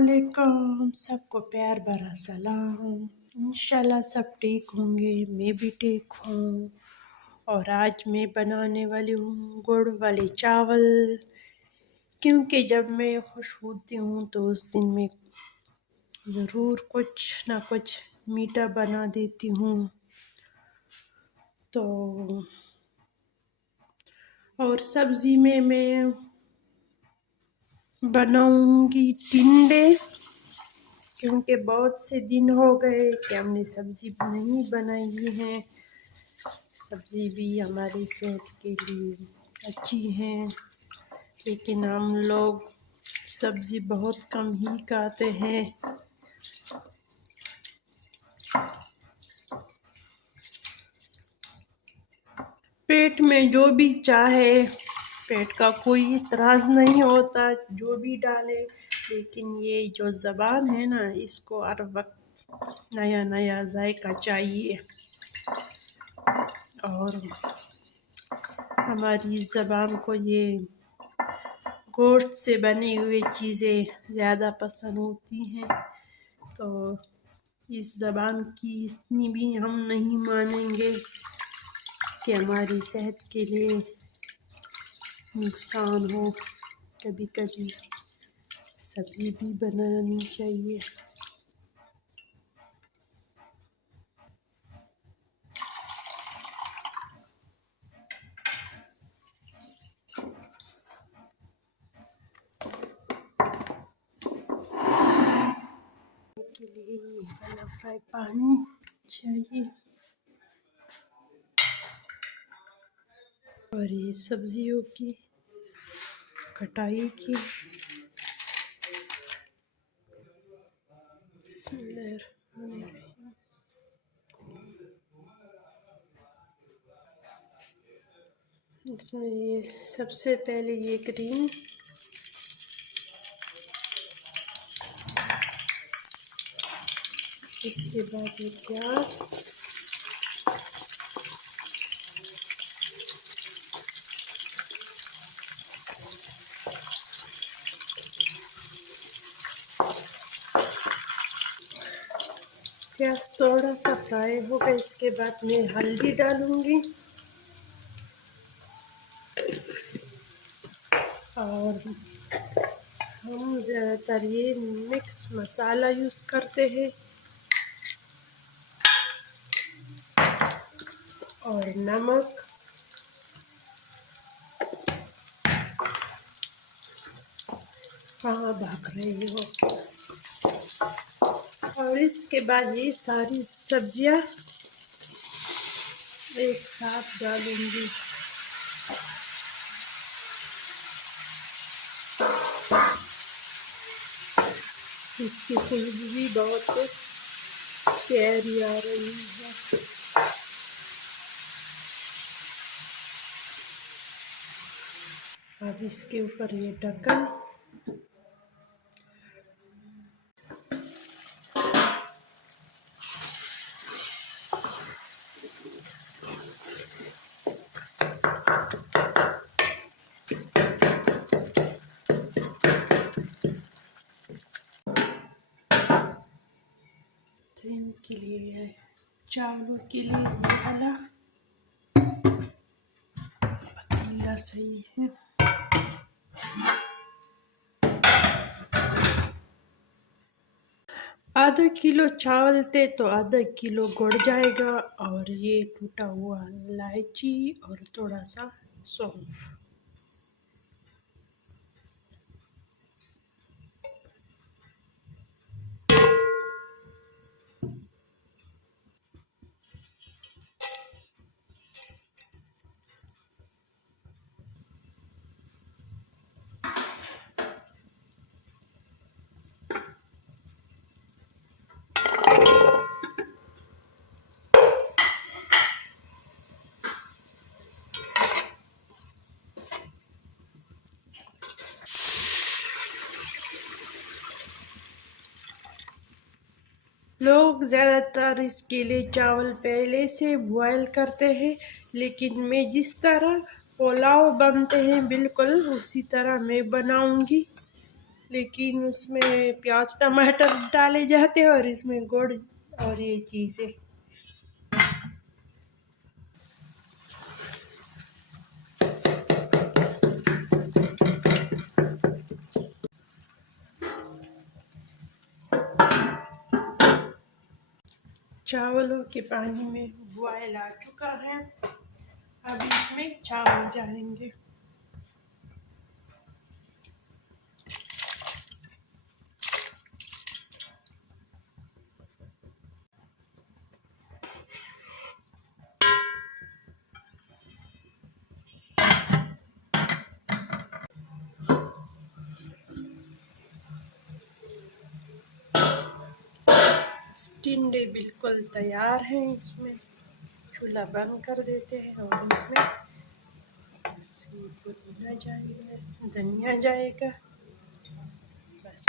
अस्सलामुअलैकुम, सबको प्यार भरा सलाम। इंशाल्लाह सब ठीक होंगे, मैं भी ठीक हूँ। और आज मैं बनाने वाली हूँ गुड़ वाले चावल, क्योंकि जब मैं खुश होती हूँ तो उस दिन मैं ज़रूर कुछ ना कुछ मीठा बना देती हूँ। तो और सब्ज़ी में मैं बनाऊँगी टिंडे, क्योंकि बहुत से दिन हो गए कि हमने सब्ज़ी नहीं बनाई है। सब्ज़ी भी हमारी सेहत के लिए अच्छी है, लेकिन हम लोग सब्ज़ी बहुत कम ही खाते हैं। पेट में जो भी चाहे, पेट का कोई इतराज़ नहीं होता, जो भी डाले, लेकिन ये जो ज़बान है ना, इसको हर वक्त नया नया जायका चाहिए। और हमारी ज़बान को ये गोश्त से बनी हुई चीज़ें ज़्यादा पसंद होती हैं। तो इस ज़बान की इतनी भी हम नहीं मानेंगे कि हमारी सेहत के लिए नुकसान हो। कभी कभी सब्ज़ी भी बनानी चाहिए। के लिए ये वाला फ्राई पैन चाहिए। और ये सब्जियों की कटाई की। बिस्मिल्लाहिर्रहमानिर्रहीम। इसमें ये सबसे पहले ये ग्रीन, इसके बाद ये प्याज, प्याज थोड़ा सा फ्राई होगा, इसके बाद मैं हल्दी डालूंगी और हम ज़्यादातर ये मिक्स मसाला यूज़ करते हैं और नमक। कहाँ भाग रही हो। और इसके बाद ये सारी सब्जियां एक साथ डालूंगी। इसकी खुशबू भी बहुत प्यारी आ रही है। अब इसके ऊपर ये ढक्कन, इनके लिए है चावलों के लिए ये वाला पतीला सही है। आधा किलो चावल थे तो आधा किलो गुड़ जाएगा, और ये टूटा हुआ इलायची और थोड़ा सा सौंफ। लोग ज़्यादातर इसके लिए चावल पहले से बॉयल करते हैं, लेकिन मैं जिस तरह पुलाव बनते हैं बिल्कुल उसी तरह मैं बनाऊंगी। लेकिन उसमें प्याज टमाटर डाले जाते हैं और इसमें गुड़ और ये चीज़ें। चावलों के पानी में बॉयल आ चुका है, अब इसमें चावल जाएंगे। टिंडे बिल्कुल तैयार हैं। इसमें चूल्हा बंद कर देते हैं और इसमें पुदीना जाएगा, धनिया जाएगा, बस।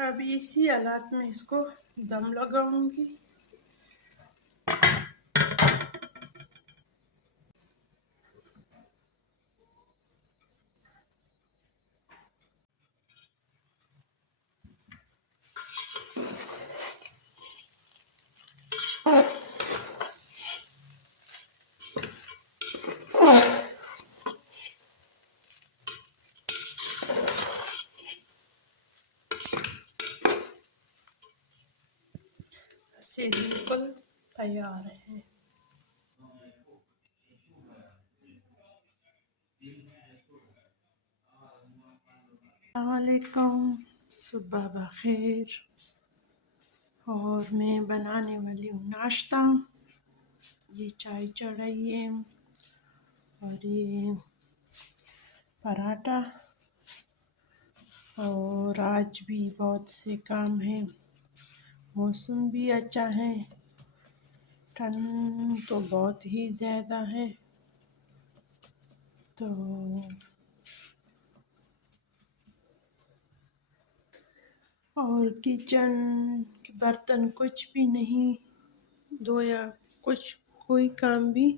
अब इसी हालात में इसको दम लगाऊंगी। से बिल्कुल तैयार है। अस्सलामुअलैकुम, सुबह बखैर। और मैं बनाने वाली हूँ नाश्ता। ये चाय चढ़ाई है और ये पराठा। और आज भी बहुत से काम हैं, मौसम भी अच्छा है, ठंड तो बहुत ही ज़्यादा है। तो और किचन के बर्तन कुछ भी नहीं धोया, कुछ कोई काम भी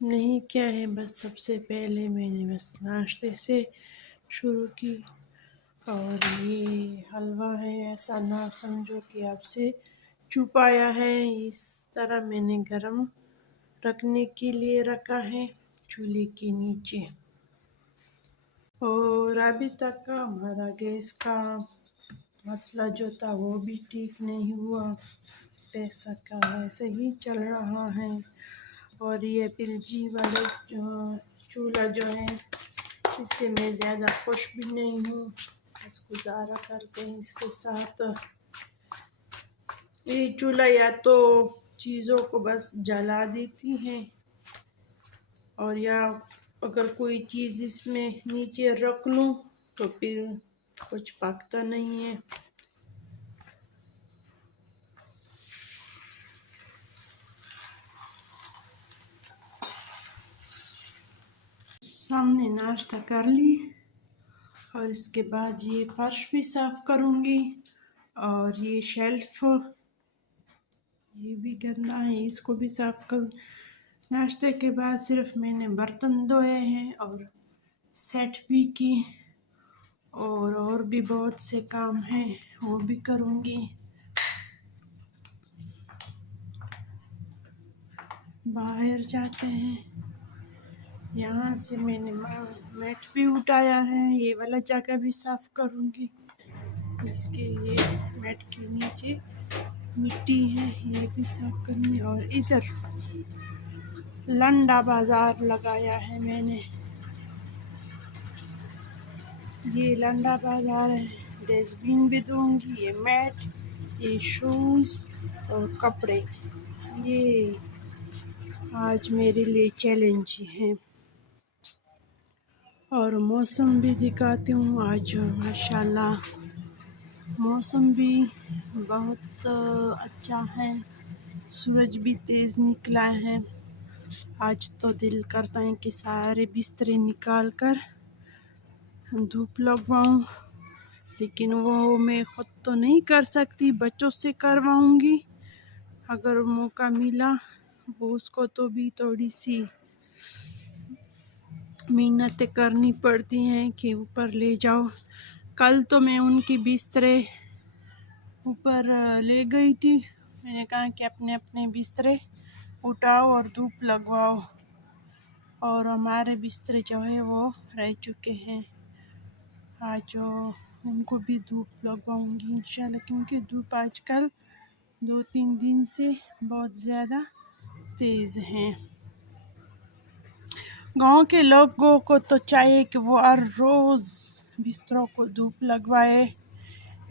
नहीं किया है। बस सबसे पहले मैंने बस नाश्ते से शुरू की। और ये हलवा है, ऐसा ना समझो कि आपसे छुपाया है। इस तरह मैंने गरम रखने के लिए रखा है चूल्हे के नीचे। और अभी तक हमारा गैस का मसला जो था वो भी ठीक नहीं हुआ, पैसा का वैसे ही चल रहा है। और ये एलपीजी वाले चूल्हा जो है, इससे मैं ज़्यादा खुश भी नहीं हूँ। बस गुजारा करते हैं इसके साथ। ये चूल्हा या तो चीज़ों को बस जला देती है, और या अगर कोई चीज़ इसमें नीचे रख लूँ तो फिर कुछ पकता नहीं है। सामने नाश्ता कर ली और इसके बाद ये फर्श भी साफ़ करूँगी। और ये शेल्फ ये भी गंदा है, इसको भी साफ़ करूँ। नाश्ते के बाद सिर्फ मैंने बर्तन धोए हैं और सेट भी की, और भी बहुत से काम हैं वो भी करूँगी। बाहर जाते हैं। यहाँ से मैंने मैट भी उठाया है, ये वाला जगह भी साफ़ करूँगी। इसके ये मैट के नीचे मिट्टी है, ये भी साफ़ करूँगी। और इधर लंडा बाज़ार लगाया है मैंने, ये लंडा बाज़ार है। डस्टबिन भी दूँगी, ये मैट, ये शूज़ और कपड़े, ये आज मेरे लिए चैलेंज है। और मौसम भी दिखाती हूँ। आज माशाल्लाह मौसम भी बहुत अच्छा है, सूरज भी तेज़ निकला है। आज तो दिल करता है कि सारे बिस्तरे निकाल कर धूप लगवाऊँ, लेकिन वो मैं ख़ुद तो नहीं कर सकती, बच्चों से करवाऊँगी। अगर मौका मिला वो उसको तो भी थोड़ी सी मेहनत करनी पड़ती हैं कि ऊपर ले जाओ। कल तो मैं उनकी बिस्तरे ऊपर ले गई थी। मैंने कहा कि अपने अपने बिस्तरे उठाओ और धूप लगवाओ, और हमारे बिस्तरे जो है वो रह चुके हैं। आज उनको भी धूप लगवाऊंगी इंशाल्लाह, क्योंकि धूप आजकल 2-3 दिन से बहुत ज़्यादा तेज़ है। गांव के लोगों को तो चाहिए कि वो हर रोज़ बिस्तरों को धूप लगवाए।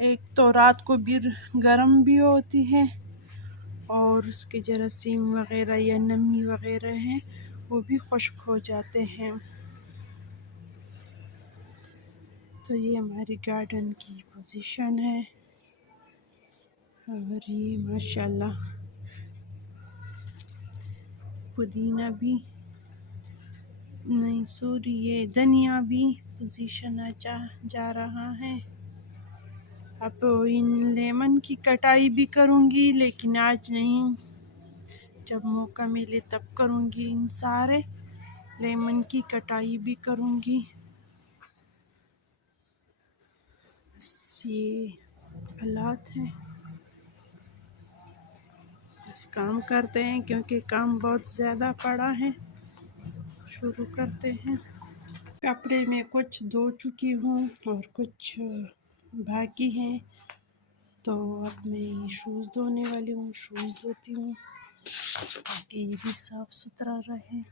एक तो रात को भी गर्म भी होती है और उसके जरासीम वगैरह या नमी वगैरह हैं वो भी खुश्क हो जाते हैं। तो ये हमारी गार्डन की पोजीशन है, और ये माशाल्लाह पुदीना भी नहीं, सॉरी, ये धनिया भी पोजीशन जा रहा है। अब इन लेमन की कटाई भी करूँगी, लेकिन आज नहीं, जब मौका मिले तब करूँगी। इन सारे लेमन की कटाई भी करूँगी। बस ये हालात हैं। बस काम करते हैं क्योंकि काम बहुत ज़्यादा पड़ा है। शुरू करते हैं। कपड़े में कुछ धो चुकी हूँ और कुछ बाकी हैं, तो अब मैं शूज़ धोने वाली हूँ। शूज़ धोती हूँ ताकि ये भी साफ़ सुथरा रहे।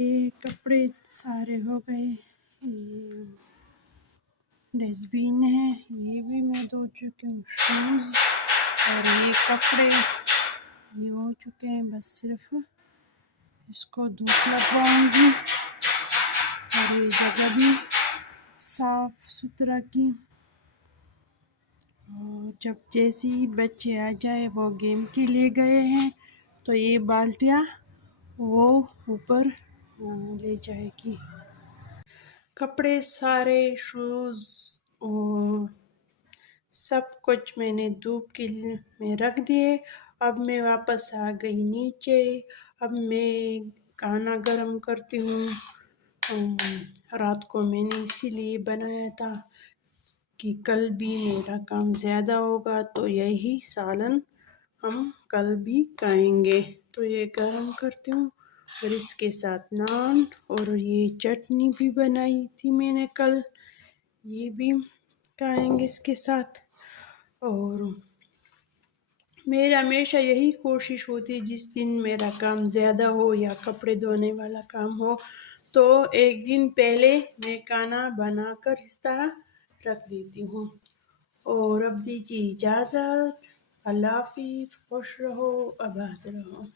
ये कपड़े सारे हो गए। ये डस्टबिन है, ये भी मैं धो चुकी हूँ। शूज़ और ये कपड़े ये हो चुके हैं, बस सिर्फ इसको धूप लगवाऊंगी और ये जगह भी साफ सुथरा की। और जब जैसे ही बच्चे आ जाए, वो गेम के लिए गए हैं, तो ये बाल्टियाँ वो ऊपर ले जाएगी। कपड़े सारे, शूज़ और सब कुछ मैंने धूप के लिए में रख दिए। अब मैं वापस आ गई नीचे। अब मैं खाना गरम करती हूँ। रात को मैंने इसीलिए बनाया था कि कल भी मेरा काम ज़्यादा होगा, तो यही सालन हम कल भी खाएंगे। तो ये गरम करती हूँ और इसके साथ नान और ये चटनी भी बनाई थी मैंने कल, ये भी खाएंगे इसके साथ। और मेरा हमेशा यही कोशिश होती है, जिस दिन मेरा काम ज़्यादा हो या कपड़े धोने वाला काम हो, तो एक दिन पहले मैं खाना बनाकर इस तरह रख देती हूँ। और अब दीजिए इजाज़त। अल्लाह हाफिज़। खुश रहो, आबाद रहो।